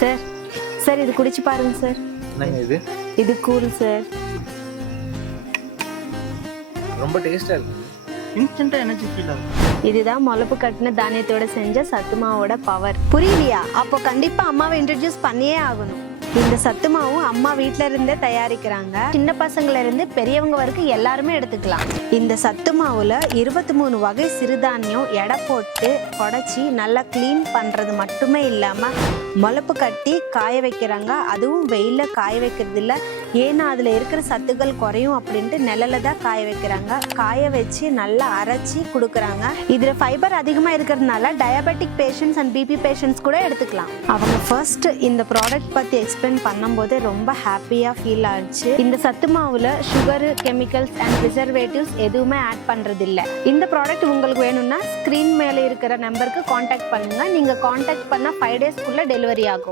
Sir sir இது குடிச்சு பாருங்க சார். என்னங்க இது? இது கூல் சார். ரொம்ப டேஸ்டா இருக்கு. இன்ஸ்டன்ட்டா எனர்ஜி ஃபீல் ஆகும். இதுதான் முளப்பு கட்டின தானியத்தோட செஞ்ச சத்து மாவோட பவர். புரியலையா? அப்போ கண்டிப்பா அம்மாவை இன்ட்ரடியூஸ் பண்ணியே ஆகணும். இந்த சத்து மாவும் அம்மா வீட்ல இருந்தே தயாரிக்கிறாங்க. சின்ன பசங்கள்ல இருந்து பெரியவங்க வரைக்கும் எல்லாருமே எடுத்துக்கலாம். இந்த சத்து மாவுல 23 வகை சிறுதானியம் எடை போட்டு உடைச்சி நல்லா கிளீன் பண்றது மட்டுமே இல்லாம முளப்பு கட்டி காய வைக்கிறாங்க. அதுவும் வெயில காய வைக்கிறது இல்ல, ஏன்னா அதுல இருக்கிற சத்துக்கள் குறையும் அப்படின்ட்டு நிழல தான் காய வைக்கிறாங்க. காய வச்சு நல்லா அரைச்சி கொடுக்குறாங்க. இதுல ஃபைபர் அதிகமா இருக்கிறதுனால diabetic patients and BP patients கூட எடுத்துக்கலாம். அவங்க ஃபர்ஸ்ட் இந்த ப்ராடக்ட் பத்தி எக்ஸ்பிளைன் பண்ணும்போது ரொம்ப ஹாப்பியா ஃபீல் ஆச்சு. இந்த சத்து மாவுல சுகர், கெமிக்கல்ஸ் அண்ட் ப்ரிசர்வேட்டிவ்ஸ் எதுவுமே ஆட் பண்றது இல்ல. இந்த ப்ராடக்ட் உங்களுக்கு வேணும்னா ஸ்கிரீன் மேல இருக்கிற நம்பருக்கு கான்டாக்ட் பண்ணுங்க. நீங்க கான்டாக்ட் பண்ணா 5 டேஸ்க்குள்ள டெலிவரி ஆகும்.